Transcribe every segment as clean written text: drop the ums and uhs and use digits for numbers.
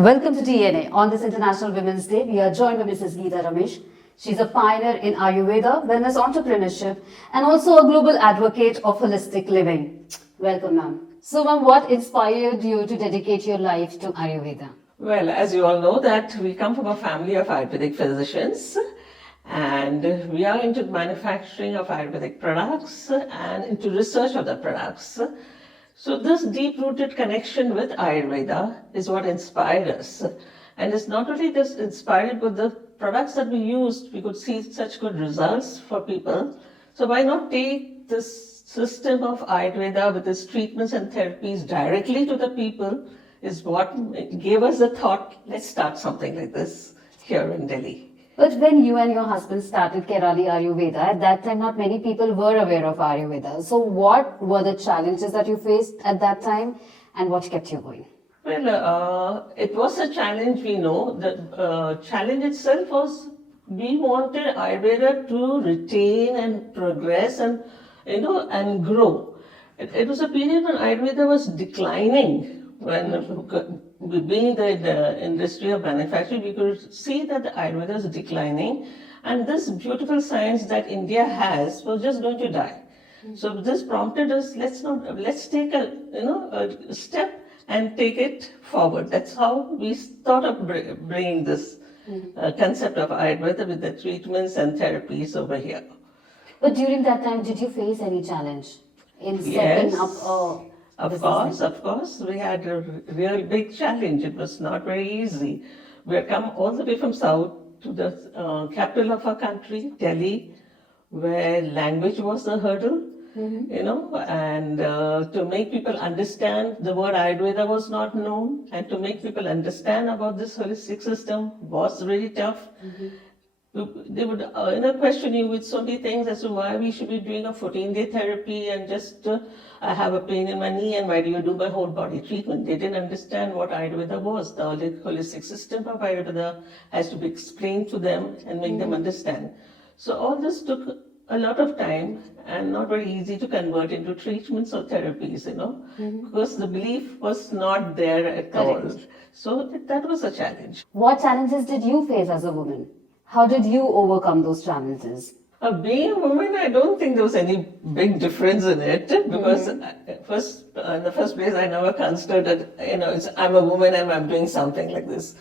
Welcome to DNA. On this International Women's Day, we are joined by Mrs. Gita Ramesh. She's a pioneer in Ayurveda, wellness entrepreneurship, and also a global advocate of holistic living. Welcome, ma'am. So, ma'am, what inspired you to dedicate your life to Ayurveda? Well, as you all know that we come from a family of Ayurvedic physicians and we are into manufacturing of Ayurvedic products and into research of the products. So this deep-rooted connection with Ayurveda is what inspired us. And it's not only just inspired with the products that we used, we could see such good results for people. So why not take this system of Ayurveda with its treatments and therapies directly to the people is what gave us the thought, let's start something like this here in Delhi. But when you and your husband started Kairali Ayurveda, at that time not many people were aware of Ayurveda. So what were the challenges that you faced at that time and what kept you going? Well, it was a challenge, we know. The challenge itself was we wanted Ayurveda to retain and progress and, and grow. It was a period when Ayurveda was declining. When being in the industry of manufacturing, we could see that the Ayurveda is declining, and this beautiful science that India has was just going to die. So this prompted us. Let's take a step and take it forward. That's how we thought of bringing this concept of Ayurveda with the treatments and therapies over here. But during that time, did you face any challenge in setting up a Of course, we had a real big challenge. It was not very easy. We had come all the way from south to the capital of our country, Delhi, where language was a hurdle, and to make people understand the word Ayurveda was not known, and to make people understand about this holistic system was really tough. They would question you with so many things as to why we should be doing a 14-day therapy and just I have a pain in my knee and why do you do my whole body treatment? They didn't understand what Ayurveda was. The holistic system of Ayurveda has to be explained to them and make them understand. So all this took a lot of time and not very easy to convert into treatments or therapies, because the belief was not there at all. So that was a challenge. What challenges did you face as a woman? How did you overcome those challenges? Being a woman, I don't think there was any big difference in it because in the first place, I never considered that, I'm a woman and I'm doing something like this.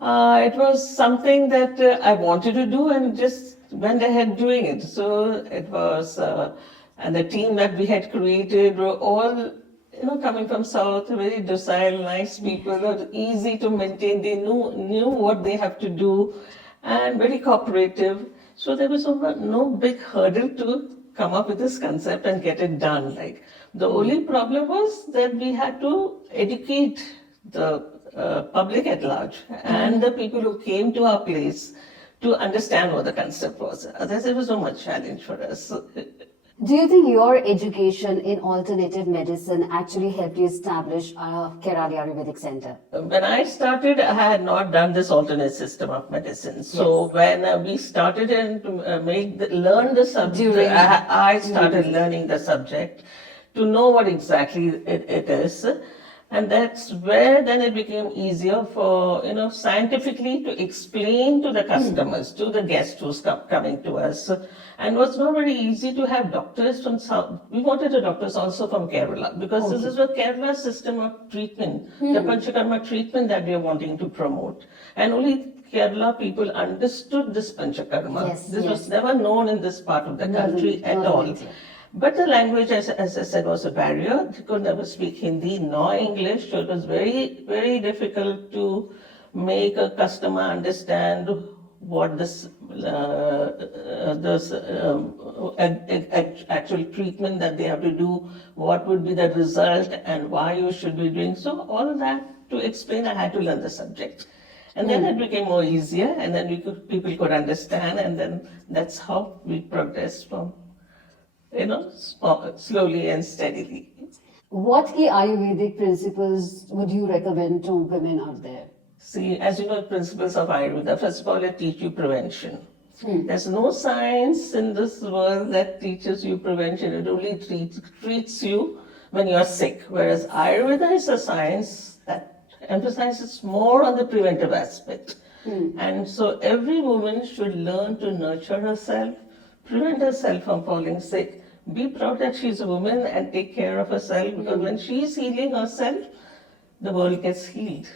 It was something that I wanted to do and just went ahead doing it. So it was, and the team that we had created were all coming from South, very docile, nice people, easy to maintain. They knew what they have to do and very cooperative. So there was no big hurdle to come up with this concept and get it done. Like the only problem was that we had to educate the public at large and the people who came to our place to understand what the concept was. Otherwise, there was no much challenge for us. Do you think your education in alternative medicine actually helped you establish a Kairali Ayurvedic Center? When I started, I had not done this alternate system of medicine. So when we started and learn the subject, I started learning the subject to know what exactly it is. And that's where then it became easier for, scientifically to explain to the customers, to the guests who's coming to us. And it was not very easy to have doctors from South. We wanted the doctors also from Kerala because this is a Kerala system of treatment, the Panchakarma treatment that we are wanting to promote. And only Kerala people understood this Panchakarma. This was never known in this part of the country at all. But the language, as I said, was a barrier. They could never speak Hindi nor English, so it was very, very difficult to make a customer understand what this actual treatment that they have to do, what would be the result, and why you should be doing. So all of that to explain, I had to learn the subject. And then it became more easier, and then people could understand, and then that's how we progressed from slowly and steadily. What key Ayurvedic principles would you recommend to women out there? See, as you know, principles of Ayurveda, first of all, it teaches you prevention. There's no science in this world that teaches you prevention. It only treats you when you're sick. Whereas Ayurveda is a science that emphasizes more on the preventive aspect. And so every woman should learn to nurture herself, prevent herself from falling sick, be proud that she's a woman and take care of herself, because when she's healing herself, the world gets healed.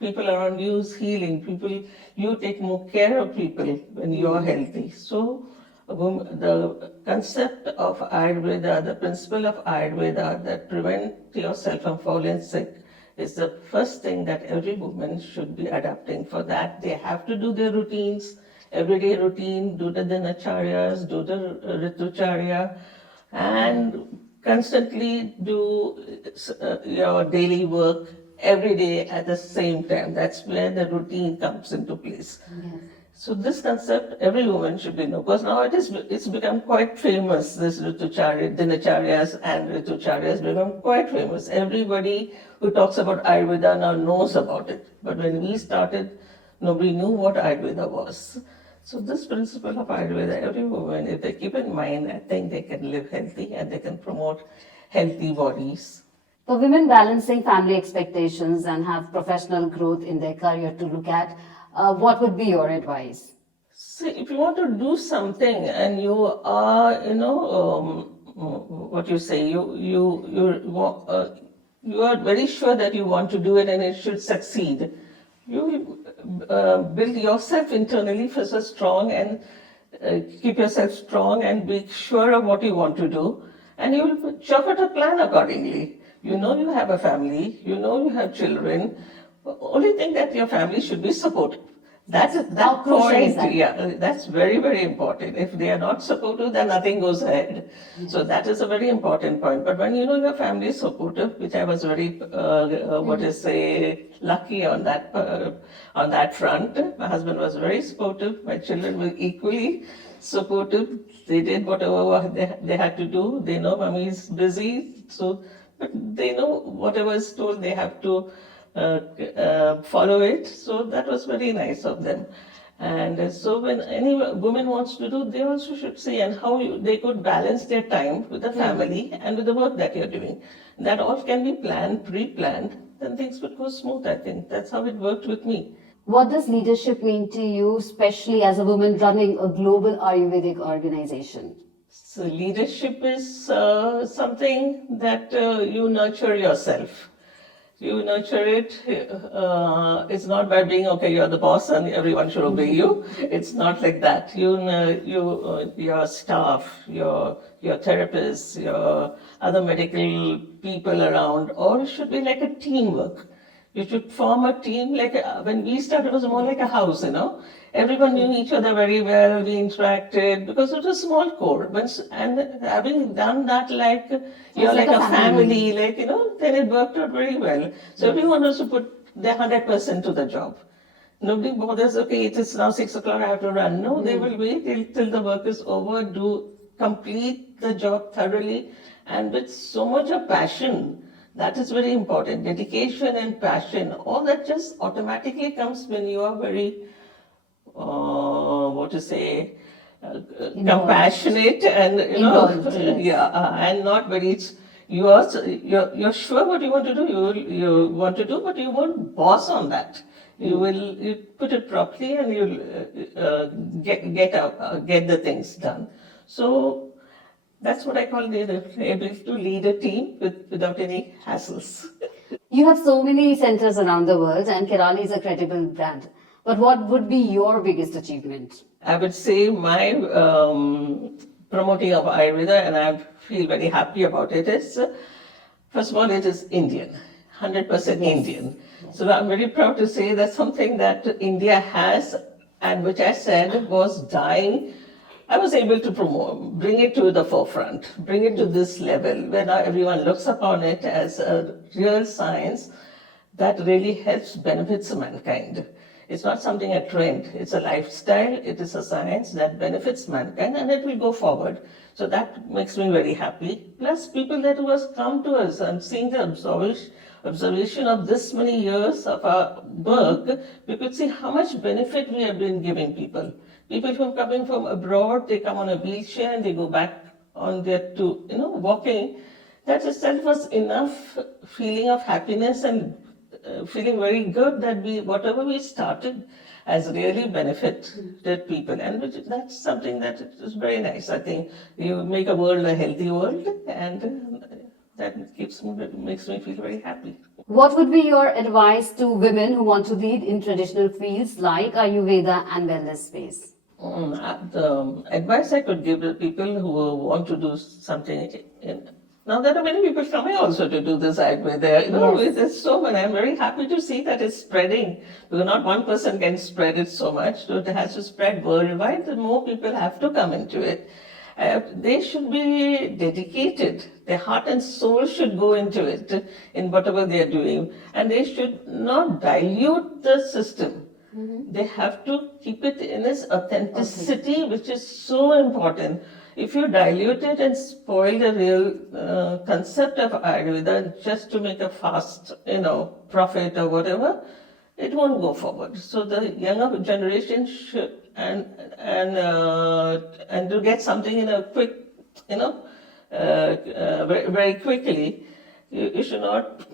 People around you is healing. You take more care of people when you're healthy. So the concept of Ayurveda, the principle of Ayurveda that prevent yourself from falling sick is the first thing that every woman should be adapting. For that, they have to do their routines, everyday routine, do the dinacharyas, do the ritucharya, and constantly do your daily work every day at the same time. That's where the routine comes into place. Yes. So this concept, every woman should be know, because now it's become quite famous. This dinacharyas and ritucharyas become quite famous. Everybody who talks about Ayurveda now knows about it. But when we started, nobody knew what Ayurveda was. So this principle of Ayurveda, every woman, if they keep in mind, I think they can live healthy and they can promote healthy bodies. For women balancing family expectations and have professional growth in their career to look at, what would be your advice? See, if you want to do something and you are, what you say, you are very sure that you want to do it and it should succeed. You build yourself internally first strong and keep yourself strong and be sure of what you want to do, and you will chalk out a plan accordingly. You know you have a family, you know you have children. Only thing that your family should be supportive. That's that point. Yeah, that's very, very important. If they are not supportive, then nothing goes ahead. So that is a very important point. But when you know your family is supportive, which I was very, lucky on that front. My husband was very supportive. My children were equally supportive. They did whatever they had to do. They know mommy is busy, so but they know whatever is told, they have to follow it. So that was very nice of them. And so when any woman wants to do, they also should see and how they could balance their time with the family and with the work that you're doing. That all can be planned, pre-planned, then things would go smooth, I think. That's how it worked with me. What does leadership mean to you, especially as a woman running a global Ayurvedic organization? So leadership is something that you nurture yourself. You nurture it. It's not by being, okay, you're the boss and everyone should obey you. It's not like that. Your staff, your therapists, your other medical people around, all should be like a teamwork. You should form a team. When we started, it was more like a house, Everyone knew each other very well. We interacted because it was a small core. And having done that, you're like a family, then it worked out very well. So everyone has to put their 100% to the job. Nobody bothers, okay, it is now 6 o'clock, I have to run. No, they will wait till the work is over, complete the job thoroughly and with so much of passion. That is very important. Dedication and passion, all that just automatically comes when you are very, compassionate and, and not very, you're sure what you want to do, you want to do, but you won't boss on that. You put it properly and you'll get the things done. So that's what I call able to lead a team without any hassles. You have so many centers around the world and Kairali is a credible brand. But what would be your biggest achievement? I would say my promoting of Ayurveda, and I feel very happy about it, is, first of all, it is Indian, 100% Indian. So I'm very proud to say that's something that India has, and which I said was dying. I was able to promote, bring it to the forefront, bring it to this level where now everyone looks upon it as a real science that really helps benefits mankind. It's not something a trend, it's a lifestyle, it is a science that benefits mankind and it will go forward. So that makes me very happy. Plus people that who has come to us and seeing the observation of this many years of our work, we could see how much benefit we have been giving people. People who are coming from abroad, they come on a wheelchair and they go back on their walking. That itself was enough feeling of happiness and feeling very good that whatever we started has really benefited people, and that's something that is very nice. I think you make a world a healthy world, and that makes me feel very happy. What would be your advice to women who want to lead in traditional fields like Ayurveda and wellness space? The advice I could give to people who want to do something now there are many people coming also to do this Ayurveda. Yes. It's so many. I'm very happy to see that it's spreading, because not one person can spread it so much. So it has to spread worldwide. The more people have to come into it. They should be dedicated. Their heart and soul should go into it, in whatever they are doing, and they should not dilute the system. They have to keep it in its authenticity, which is so important. If you dilute it and spoil the real concept of Ayurveda just to make a fast, profit or whatever, it won't go forward. So the younger generation should, and to get something in a quick, very, very quickly, you should not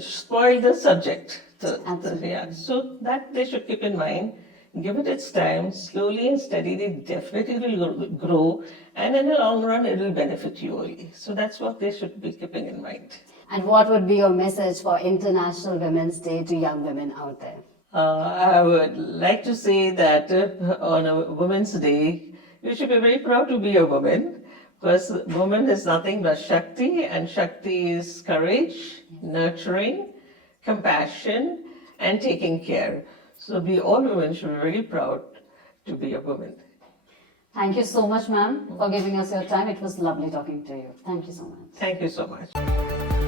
spoil the subject. Absolutely. So that they should keep in mind. Give it its time, slowly and steadily, definitely will grow, and in the long run, it will benefit you only. So that's what they should be keeping in mind. And what would be your message for International Women's Day to young women out there? I would like to say that on a Women's Day, you should be very proud to be a woman, because woman is nothing but Shakti, and Shakti is courage, nurturing, compassion, and taking care. So all women should be very proud to be a woman. Thank you so much, ma'am, for giving us your time. It was lovely talking to you. Thank you so much. Thank you so much.